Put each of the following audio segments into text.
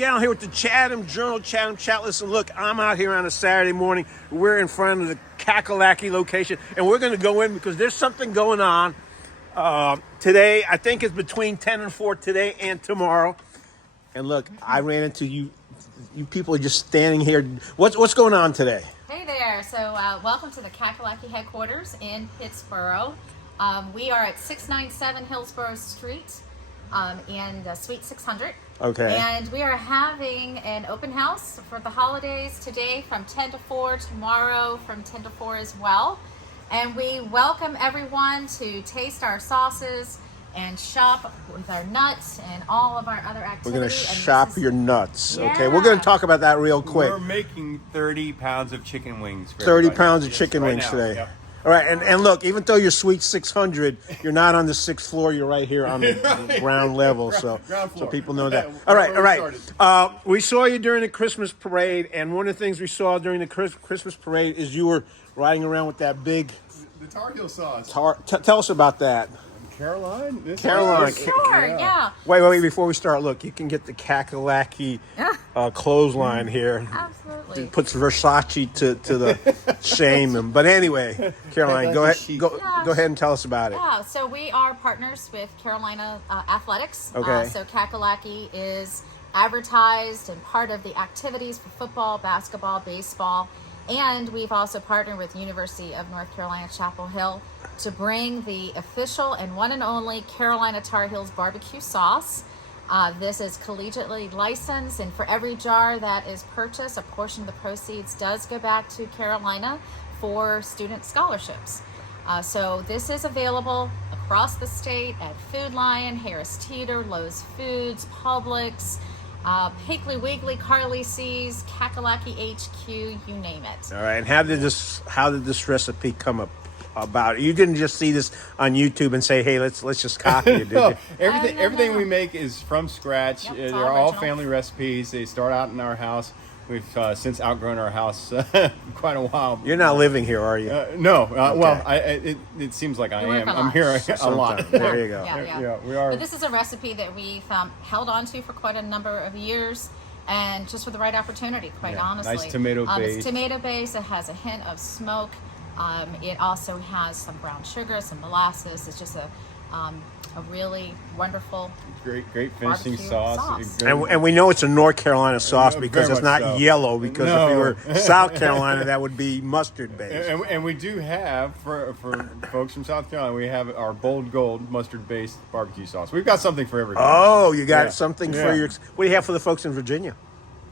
Galin here with the Chatham Journal, Chatham Chat. Listen, look, I'm out here on a Saturday morning. We're in front of the Cackalacky location, and we're going to go in because there's something going on today. I think it's between 10 and 4 today and tomorrow. And look, I ran into you. You people are just standing here. What's going on today? Hey there. So welcome to the Cackalacky headquarters in Pittsboro. We are at 697 Hillsborough Street in Suite 600. Okay. And we are having an open house for the holidays today from 10 to 4, tomorrow from 10 to 4 as well. And we welcome everyone to taste our sauces and shop with our nuts and all of our other activities. We're going to shop your nuts. Yeah. Okay, we're going to talk about that real quick. We're making 30 pounds of chicken wings. For 30 everybody. pounds of chicken Right wings now. today. Yep. All right, and look, even though you're Suite 600, you're not on the 6th floor. You're right here on the ground level, so people know that. All right. We saw you during the Christmas parade, and one of the things we saw during the Christmas parade is you were riding around with that big The Tar Heel sauce. Tell us about that. Caroline? Caroline. Sure, yeah. Wait, before we start, look, you can get the Cackalacky clothesline here. Absolutely. It puts Versace to the shame. But anyway, Caroline, go ahead and tell us about it. Yeah, so we are partners with Carolina Athletics. Okay. So Cackalacky is advertised and part of the activities for football, basketball, baseball. And we've also partnered with University of North Carolina, Chapel Hill to bring the official and one and only Carolina Tar Heels barbecue sauce. This is collegiately licensed, and for every jar that is purchased, a portion of the proceeds does go back to Carolina for student scholarships. So this is available across the state at Food Lion, Harris Teeter, Lowe's Foods, Publix, Piggly Wiggly, Carly C's, Cackalacky HQ, you name it. All right, and how did this recipe come about? You didn't just see this on YouTube and say, "Hey, let's just copy it." Did you? Everything we make is from scratch. Yep, They're all all original. family recipes. They start out in our house. We've since outgrown our house quite a while. You're not living here, are you? No. Well, it seems like I You work am. a I'm lot. here a lot. Sometime. There you go. Yeah. We are. But this is a recipe that we've held on to for quite a number of years, and just for the right opportunity, quite honestly. Nice tomato base. It's tomato base. It has a hint of smoke. It also has some brown sugar, some molasses. It's just a really wonderful Great finishing barbecue sauce. And we know it's a North Carolina sauce because Very it's much not so. yellow. Because No. if you were South Carolina, that would be mustard based. And we do have, for folks from South Carolina, we have our Bold Gold mustard-based barbecue sauce. We've got something for everybody. Oh, you got Yeah. something Yeah. for your. What do you have for the folks in Virginia?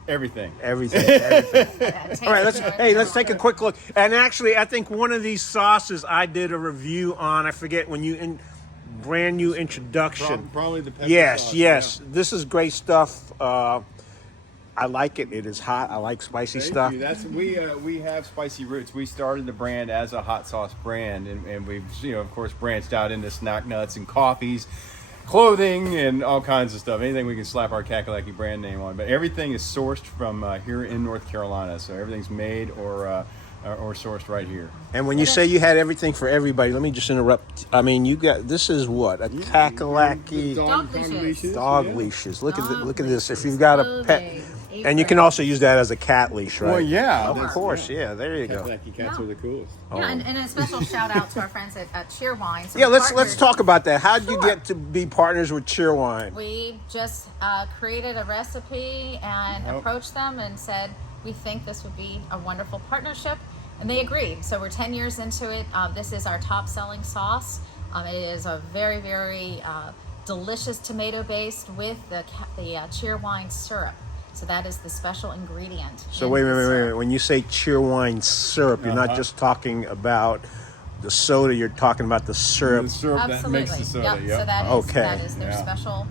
Everything. Everything. Taste All right, it. let's take a quick look. And actually, I think one of these sauces I did a review on. I forget when you brand new introduction. Probably the pepper Yes. sauce. This is great stuff. I like it. It is hot. I like spicy Thank stuff. you. That's we have spicy roots. We started the brand as a hot sauce brand, and we've of course branched out into snack nuts and coffees, clothing, and all kinds of stuff. Anything we can slap our Cackalacky brand name on. But everything is sourced from here in North Carolina, so everything's made or sourced right here. And when you say you had everything for everybody, let me just interrupt. I mean, you got this is what a Cackalacky Dog leashes. dog yeah. leashes. Look Dog at this. If leashes, you've got a pet, clothing, and you can aprons. also use that as a cat leash, right? Well, yeah, Of course. Yeah, there you go. Cackalacky cats Yeah. are the coolest. Yeah, and a special shout out to our friends at Cheerwine. So Yeah, we let's partnered- talk about that. How did you Sure. get to be partners with Cheerwine? We just created a recipe and approached them and said, we think this would be a wonderful partnership. And they agreed. So we're 10 years into it. This is our top selling sauce. It is a very, very delicious tomato based with the Cheerwine syrup. So that is the special ingredient. So in wait a the minute. syrup. When you say Cheerwine syrup, you're not just talking about the soda. You're talking about the syrup. The syrup that Absolutely. makes the soda. Yep. Yep. So that is, Okay. that is their Yeah. special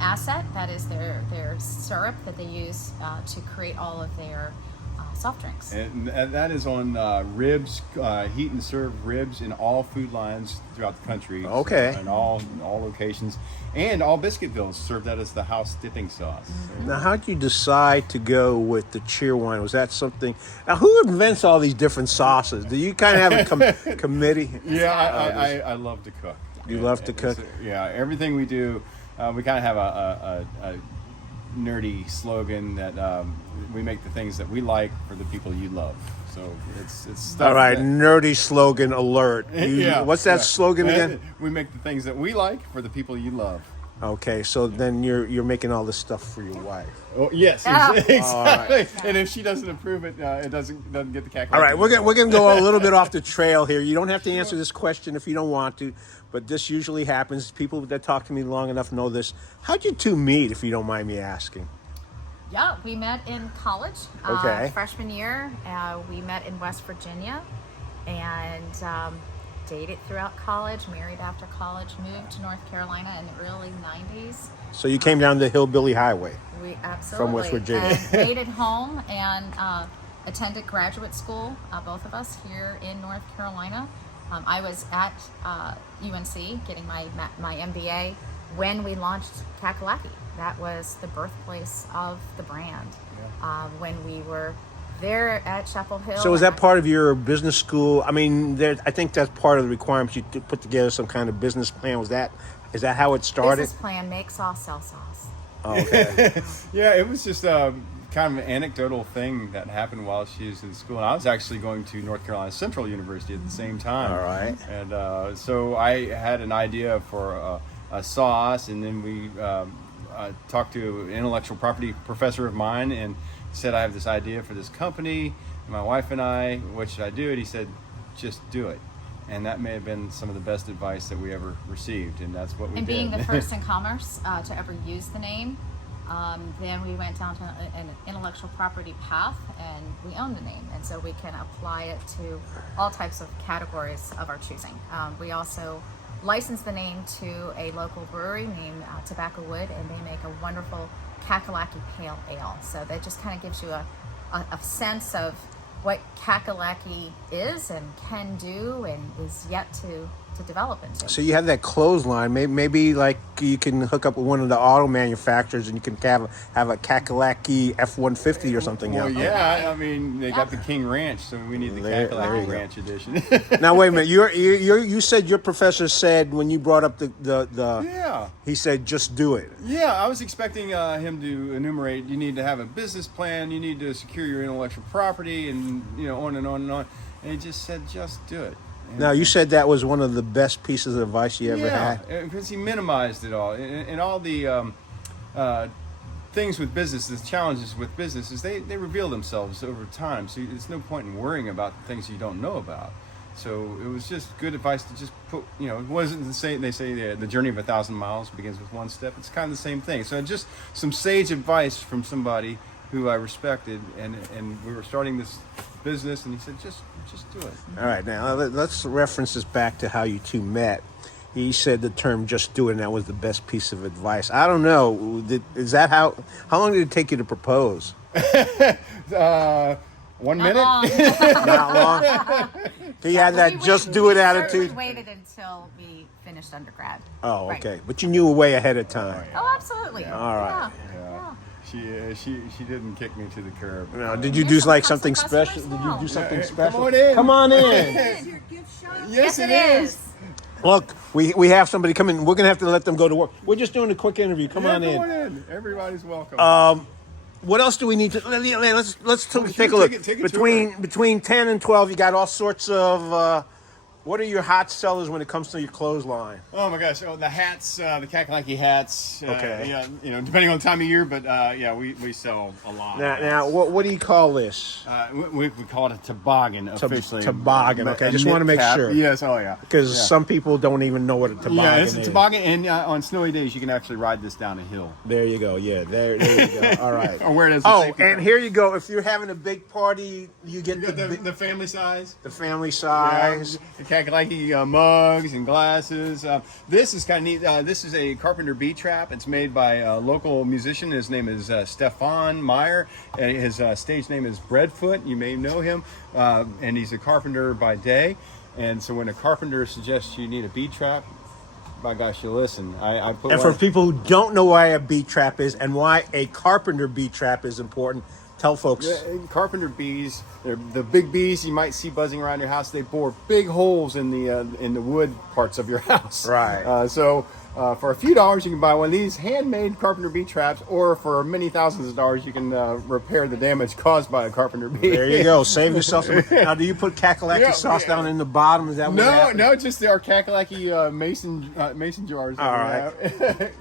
asset. That is their syrup that they use to create all of their soft drinks. And that is on ribs, heat and serve ribs in all food lines throughout the country. Okay. In all locations. And all Biscuitville serve that as the house dipping sauce. Now, how did you decide to go with the Cheerwine? Was that something? Now, who invents all these different sauces? Do you kind of have a committee? Yeah, I love to cook. You love to cook? Yeah, everything we do, we kind of have a nerdy slogan that we make the things that we like for the people you love. So it's stuff. All right, that- nerdy slogan alert. What's that slogan again? We make the things that we like for the people you love. Okay, so then you're making all this stuff for your wife. Oh, yes, Yeah. exactly. And if she doesn't approve it, it doesn't get the Cackalacky. All right, we're gonna go a little bit off the trail here. You don't have to answer this question if you don't want to, but this usually happens. People that talk to me long enough know this. How'd you two meet, if you don't mind me asking? Yeah, we met in college. Okay. Freshman year, we met in West Virginia, and dated throughout college, married after college, moved to North Carolina in the early 90s. So you came down the Hillbilly Highway. We absolutely. From West Virginia. Made it home and attended graduate school, both of us here in North Carolina. I was at UNC getting my MBA when we launched Cackalacky. That was the birthplace of the brand. When we were there at Chapel Hill. So is that part of your business school? I mean, I think that's part of the requirements. You to put together some kind of business plan. Is that how it started? Business plan: make sauce, sell sauce. Oh, okay. Yeah, it was just kind of an anecdotal thing that happened while she was in school. And I was actually going to North Carolina Central University at the same time. All right. And so I had an idea for a sauce, and then we talked to an intellectual property professor of mine and said, I have this idea for this company. My wife and I, what should I do? And he said, just do it. And that may have been some of the best advice that we ever received, and that's what we And did. being the first in commerce to ever use the name, then we went down to an intellectual property path, and we own the name, and so we can apply it to all types of categories of our choosing. We also licensed the name to a local brewery named Tobacco Wood, and they make a wonderful Cackalacky Pale Ale. So that just kind of gives you a sense of what Cackalacky is and can do and is yet to develop into. So you have that clothesline. Maybe like you can hook up with one of the auto manufacturers, and you can have a Cackalacky F-150 or something. Well, out there. yeah, I mean, they got the King Ranch, so we need the There you Cackalacky go. Ranch edition. Now wait a minute. You said your professor said when you brought up the Yeah. he said just do it. Yeah, I was expecting him to enumerate, you need to have a business plan, you need to secure your intellectual property, and on and on and on. And he just said, just do it. And Now you said that was one of the best pieces of advice you ever had. because he minimized it all. And all the things with business, the challenges with business, is they reveal themselves over time. So there's no point in worrying about the things you don't know about. So it was just good advice to just put, it wasn't the same. They say the journey of 1,000 miles begins with one step. It's kind of the same thing. So just some sage advice from somebody who I respected, and we were starting this business, and he said, just do it. All right, now let's reference this back to how you two met. He said the term "just do it," and that was the best piece of advice. I don't know. Is that how long did it take you to propose? 1 minute. Not long. He had that "just do it" attitude. We waited until we finished undergrad. Oh, Right. okay. But you knew way ahead of time. Oh, absolutely. All right. Yeah. She didn't kick me to the curb. Now, did you do Here's like some something customers special? now. Did you do something Come special? on in. Come on in. Is your gift shop? Yes, it is. Look, we have somebody come in. We're gonna have to let them go to work. We're just doing a quick interview. Come on Come in. on in. Everybody's welcome. What else do we need to? Let's take a sure, look. take a Between 10 and 12, you got all sorts of. What are your hot sellers when it comes to your clothesline? Oh my gosh! Oh, the hats, the Cackalacky hats. Okay. Yeah, depending on the time of year, but we sell a lot. Now, what do you call this? We call it a toboggan officially. Toboggan. Okay, A just want to knit make cap. sure. Yes. Oh yeah. Because Yeah. some people don't even know what a toboggan Yeah, is. it's a toboggan, and on snowy days you can actually ride this down a hill. There you go. Yeah, there you go. All right. Or where it is. And here you go. If you're having a big party, you get You got the the family size. the family size. The Cackalacky mugs and glasses. This is kind of neat. This is a carpenter bee trap. It's made by a local musician. His name is Stefan Meyer. His stage name is Breadfoot. You may know him. And he's a carpenter by day. And so when a carpenter suggests you need a bee trap, by gosh, you listen. I put And one- for people who don't know why a bee trap is and why a carpenter bee trap is important, tell folks. Carpenter bees, they're the big bees you might see buzzing around your house. They bore big holes in the wood parts of your house. Right. So For a few dollars, you can buy one of these handmade carpenter bee traps, or for many thousands of dollars, you can repair the damage caused by a carpenter bee. There you go. Save yourself some. Now, do you put Cackalacky sauce down in the bottom? Is that what happens? No, just our Cackalacky mason jars. All right.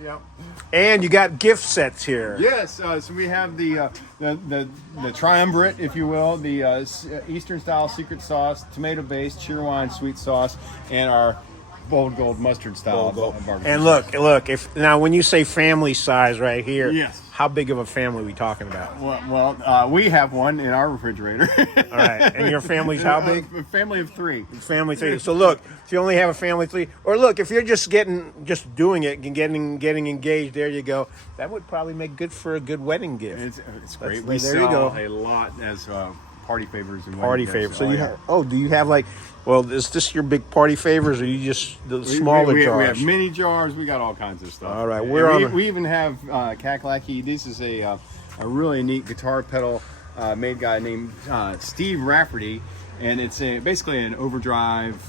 Yep. And you got gift sets here. Yes, so we have the triumvirate, if you will, the Eastern style secret sauce, tomato based cheerwine sweet sauce, and our bold gold mustard style barbecue. And look. If now, when you say family size right here, yes, how big of a family are we talking about? Well, we have one in our refrigerator. All right, and your family's how big? A family of 3. Family 3. So look, if you only have a family 3, or look, if you're just doing it and getting engaged, there you go. That would probably make good for a good wedding gift. It's great. There you go. A lot as party favors and Party wedding gifts. favors. So do you have like? Well, is this your big party favors, or you just the smaller we jars? We have mini jars. We got all kinds of stuff. All right, we even have Cackalacky. This is a really neat guitar pedal made guy named Steve Rafferty, and it's basically an overdrive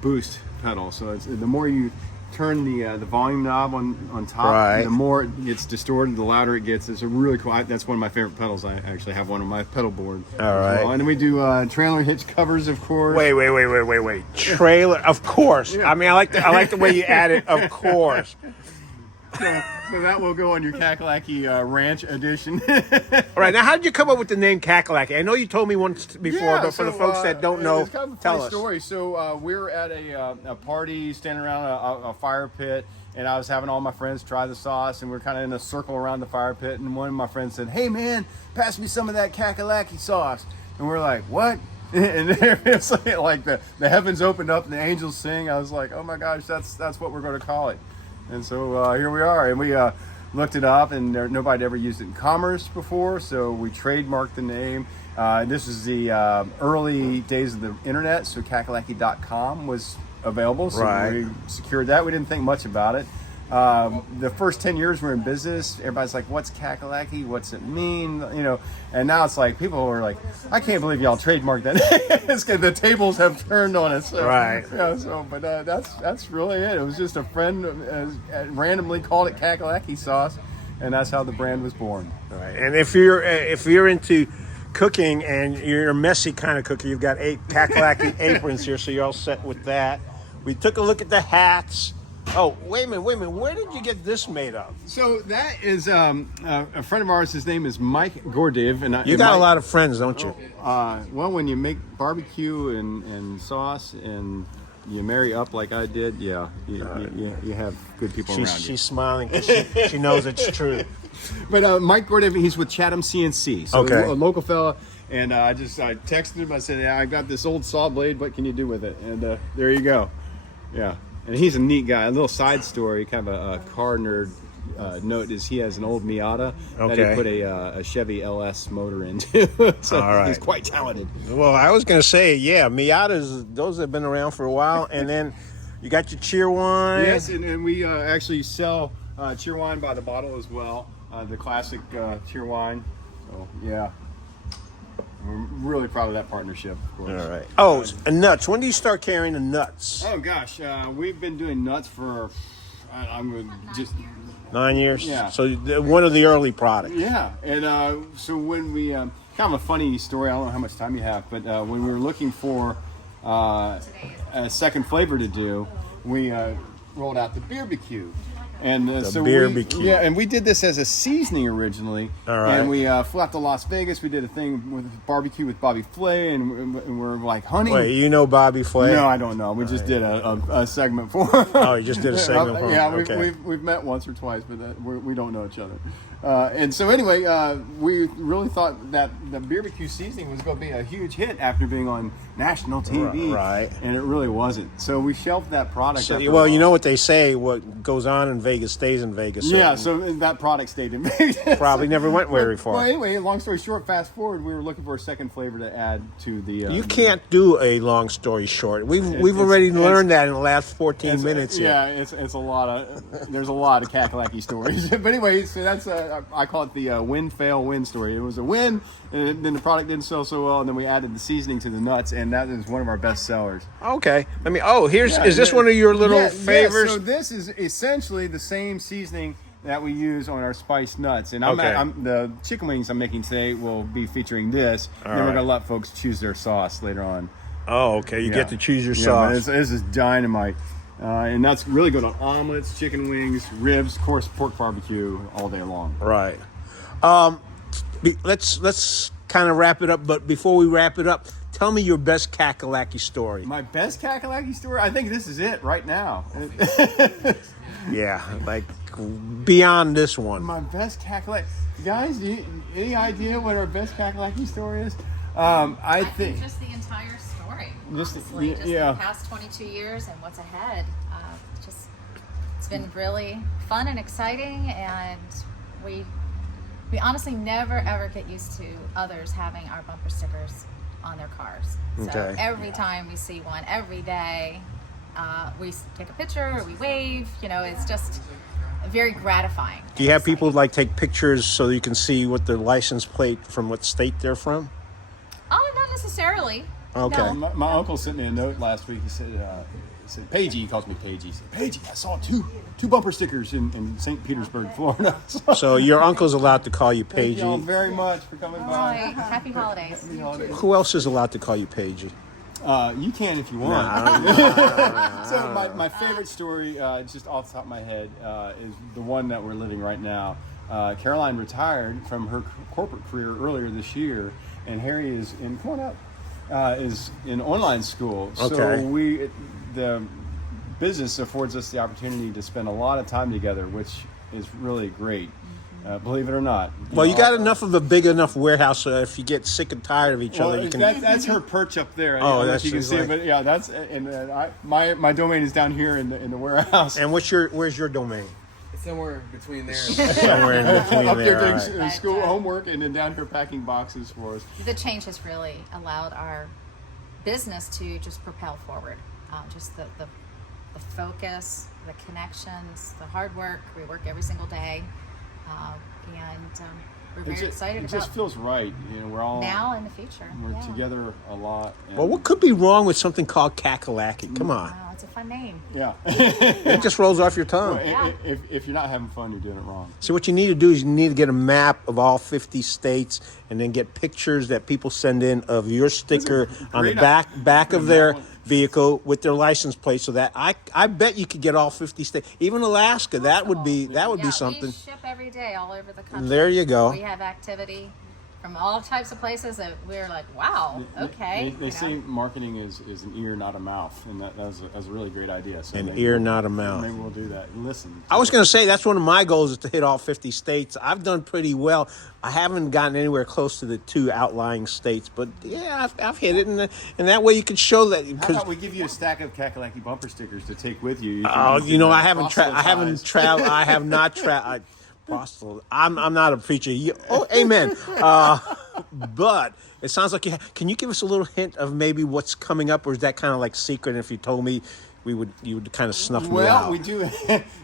boost pedal. So it's, the more you turn the volume knob on top, right, the more it gets distorted, the louder it gets. It's a really cool. That's one of my favorite pedals. I actually have one on my pedal board. All right. Well. And then we do trailer hitch covers, of course. Wait. Trailer, of course. Yeah. I mean, I like the way you add it. Of course. So that will go on your Cackalacky Ranch edition. All right. Now, how did you come up with the name Cackalacky? I know you told me once before, but for the folks that don't know, it's kind of a tell funny us. Story. So we were at a party, standing around a fire pit, and I was having all my friends try the sauce, and we are kind of in a circle around the fire pit, and one of my friends said, "Hey man, pass me some of that Cackalacky sauce." And we're like, "What?" And it's like the heavens opened up and the angels sing. I was like, "Oh my gosh, that's what we're going to call it." And so here we are, and we looked it up, and nobody ever used it in commerce before, so we trademarked the name. This is the early days of the internet, so Cackalacky.com was available, so we secured that. We didn't think much about it. The first 10 years we're in business, everybody's like, "What's Cackalacky? What's it mean?" You know, and now it's like people are like, "I can't believe y'all trademarked that." It's 'cause the tables have turned on us. So, right. Yeah. So, but that's really it. It was just a friend randomly called it Cackalacky sauce, and that's how the brand was born. Right. And if you're into cooking and you're a messy kind of cooker, you've got 8 Cackalacky aprons here, so you're all set with that. We took a look at the hats. Oh, wait a minute. Where did you get this made of? So that is a friend of ours. His name is Mike Gordiv. You got a lot of friends, don't you? Well, when you make barbecue and sauce and you marry up like I did, yeah, you have good people around you. She's smiling because she knows it's true. But Mike Gordiv, he's with Chatham CNC. So okay. A local fella. And I texted him. I said, "Yeah, I got this old saw blade. What can you do with it?" And there you go. Yeah. And he's a neat guy. A little side story, kind of a car nerd note is he has an old Miata that he put a Chevy LS motor into. So all right. He's quite talented. Well, I was going to say, yeah, Miatas, those have been around for a while. And then you got your Cheerwine. Yes, and we actually sell Cheerwine by the bottle as well, the classic Cheerwine. So, yeah. We're really proud of that partnership, of course. All right. Oh, and nuts. When do you start carrying the nuts? Oh, gosh. We've been doing nuts for, I'm just... 9 years? Yeah. So one of the early products. Yeah. And so when we, kind of a funny story, I don't know how much time you have, but when we were looking for a second flavor to do, we rolled out the BBQ. And so we did this as a seasoning originally. All right. And we flew out to Las Vegas. We did a thing with barbecue with Bobby Flay, and we're like, "Honey." Wait, you know Bobby Flay? No, I don't know. We just did a segment for him. Oh, you just did a segment for him. Yeah, we've met once or twice, but we don't know each other. And so anyway, we really thought that the BBQ seasoning was going to be a huge hit after being on national TV. Right. And it really wasn't. So we shelved that product. So, well, you know what they say, what goes on in Vegas stays in Vegas. Yeah, so that product stayed in Vegas. Probably never went very far. Well, anyway, long story short, fast forward, we were looking for a second flavor to add to the. You can't do a long story short. We've already learned that in the last 14 minutes. Here. Yeah, it's a lot of. There's a lot of Cackalacky stories. But anyway, so that's I call it the win fail win story. It was a win, and then the product didn't sell so well, and then we added the seasoning to the nuts, and that is one of our best sellers. Okay, is this one of your little favorites? So this is essentially the same seasoning that we use on our spiced nuts, and Okay. I'm the chicken wings I'm making today will be featuring this. And then we're right. gonna let folks choose their sauce later on. Oh, okay. You get to choose your Yeah, sauce. this is dynamite, and that's really good on omelets, chicken wings, ribs, of course, pork barbecue all day long. Right. Let's kind of wrap it up. But before we wrap it up, tell me your best Cackalacky story. My best Cackalacky story? I think this is it right now. Yeah, like beyond this one. My best Cackalacky. Guys, any idea what our best Cackalacky story is? I think just the entire story. Just- Honestly, yeah. the past 22 years and what's ahead. It's been really fun and exciting, and we honestly never ever get used to others having our bumper stickers on their cars. So Okay. every time we see one, every day, we take a picture or we wave. It's just very gratifying. Do you have people like take pictures so you can see what their license plate from what state they're from? Oh, not necessarily. Okay. No. my uncle sent me a note last week. He said, Pagey, he calls me Pagey. He said, Pagey, I saw two bumper stickers in St. Petersburg, Florida. So your uncle's allowed to call you Thank y'all Pagey. very much for coming All by. right. Happy holidays. Happy holidays. Who else is allowed to call you Pagey? You can if you want. So my favorite story, just off the top of my head, is the one that we're living right now. Caroline retired from her corporate career earlier this year, and Harry is in. Come on up. Is in online school. Okay. So the business affords us the opportunity to spend a lot of time together, which is really great. Believe it or not. Well, you got enough of a big enough warehouse so if you get sick and tired of each other, you can. That's her perch up there. Oh, I don't know that's if you can just see like- it, but yeah, that's and my domain is down here in the warehouse. And where's your domain? It's somewhere between there. Somewhere in between Up there there. doing all right. school homework, and then down here packing boxes for us. The change has really allowed our business to just propel forward. Just the focus, the connections, the hard work. We work every single day, and we're very excited It about just feels right. We're all now and the future. We're Yeah. together a lot. And, Well, what could be wrong with something called Cackalacky? Come on. Wow, it's a fun name. Yeah. It just rolls off your tongue. Yeah. If you're not having fun, you're doing it wrong. So what you need to do is you need to get a map of all 50 states and then get pictures that people send in of your sticker on the great back of their That one. vehicle with their license plate, so that I bet you could get all 50 states, even Alaska. That would be something. We ship every day all over the country. There you go. We have activity from all types of places that we're like, wow, okay. They say marketing is an ear, not a mouth, and that's a really great idea. So An maybe ear, we'll- not a mouth. Maybe we'll do that. Listen. I was going to say that's one of my goals is to hit all 50 states. I've done pretty well. I haven't gotten anywhere close to the 2 outlying states, but yeah, I've hit it, and that way you can show that. How Because about we give you a stack of Cackalacky bumper stickers to take with you? oh, I haven't proselytize. traveled. I have not traveled. I'm not a preacher. Amen. But it sounds like can you give us a little hint of maybe what's coming up, or is that kind of like secret? And if you told me, you would kind of snuff me out. Well, we do.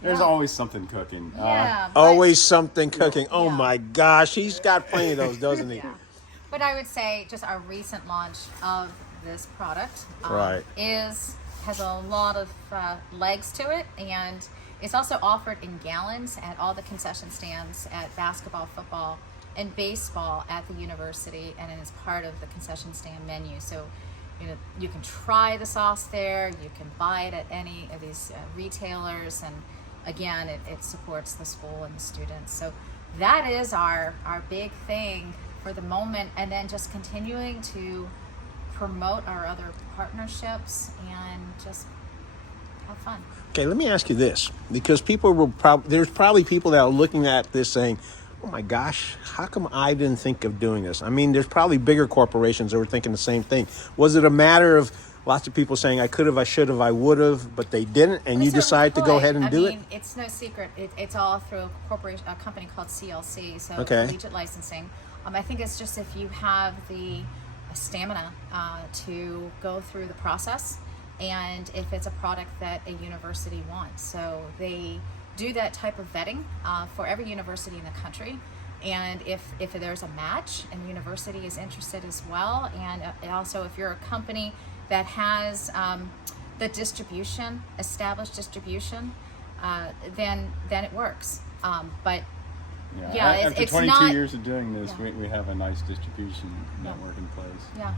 There's always something cooking. Yeah. but- Always something cooking. Oh Yeah. my gosh, he's got plenty of those, doesn't he? Yeah. But I would say just our recent launch of this product Right. has a lot of legs to it, and it's also offered in gallons at all the concession stands at basketball, football, and baseball at the university, and it is part of the concession stand menu. So you can try the sauce there, you can buy it at any of these retailers, and again, it supports the school and the students. So that is our big thing for the moment, and then just continuing to promote our other partnerships and just have fun. Okay, let me ask you this, because there's probably people that are looking at this saying, oh my gosh, how come I didn't think of doing this? I mean, there's probably bigger corporations that were thinking the same thing. Was it a matter of Lots of people saying I could have, I should have, I would have, but they didn't, and They you certainly decided to go could. ahead and do it. It's no secret. It's all through a corporation, a company called CLC, so Okay. Collegiate Licensing. I think it's just if you have the stamina to go through the process, and if it's a product that a university wants. So they do that type of vetting for every university in the country. And if there's a match and the university is interested as well, and also if you're a company that has the distribution, established distribution, then it works. But yeah, after it's 22 not, years of doing this, yeah. we have a nice distribution network in place. yeah.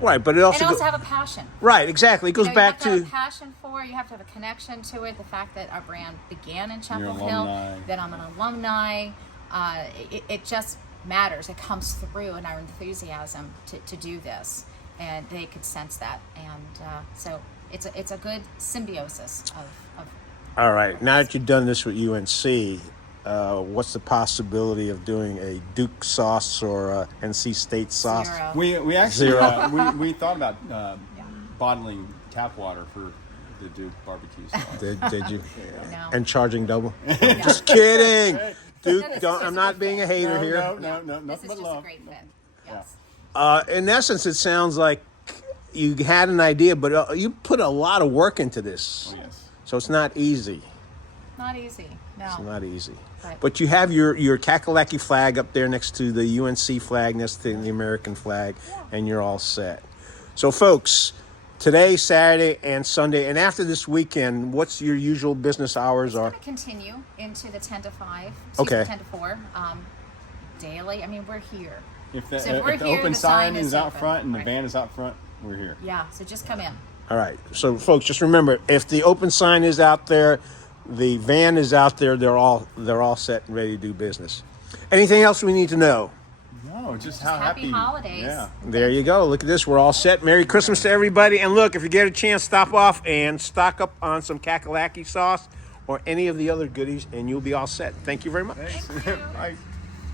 Right, but it also, And also have a passion. right, exactly. It goes You back have to have to a passion for it. You have to have a connection to it. The fact that our brand began in Chapel You're Hill, alumni. that I'm an alumni, it just matters. It comes through in our enthusiasm to do this, and they could sense that, and so it's a good symbiosis of all right. Now that you've done this with UNC, what's the possibility of doing a Duke sauce or a NC State sauce? zero. We actually Zero. we thought about bottling tap water for the Duke barbecue sauce. Did you? No. And charging double? Just kidding. Duke, No, this is don't. just I'm a not good being a fit. hater here. No, This nothing is but just a love. great fit. Yes. In essence, it sounds like you had an idea, but you put a lot of work into this. Oh, yes. So it's not easy. Not easy. No. It's not easy. But- But you have your Cackalacky flag up there next to the UNC flag, next to the American flag, and you're all set. So, folks, today, Saturday, and Sunday, and after this weekend, what's your usual business hours It's are? going to continue into the 10 to 5, Okay. 10 to 4, daily. I mean, we're here. If the, So if we're if the here, open the sign sign is is out open. front and the Right. van is out front, we're here. Yeah, so just come in. All right. So, folks, just remember, if the open sign is out there, the van is out there, they're all set and ready to do business. Anything else we need to know? No, just how Happy happy. holidays. Yeah. There you go. Look at this. We're all set. Merry Christmas to everybody. And look, if you get a chance, stop off and stock up on some Cackalacky sauce or any of the other goodies, and you'll be all set. Thank you very much. Thanks. Bye.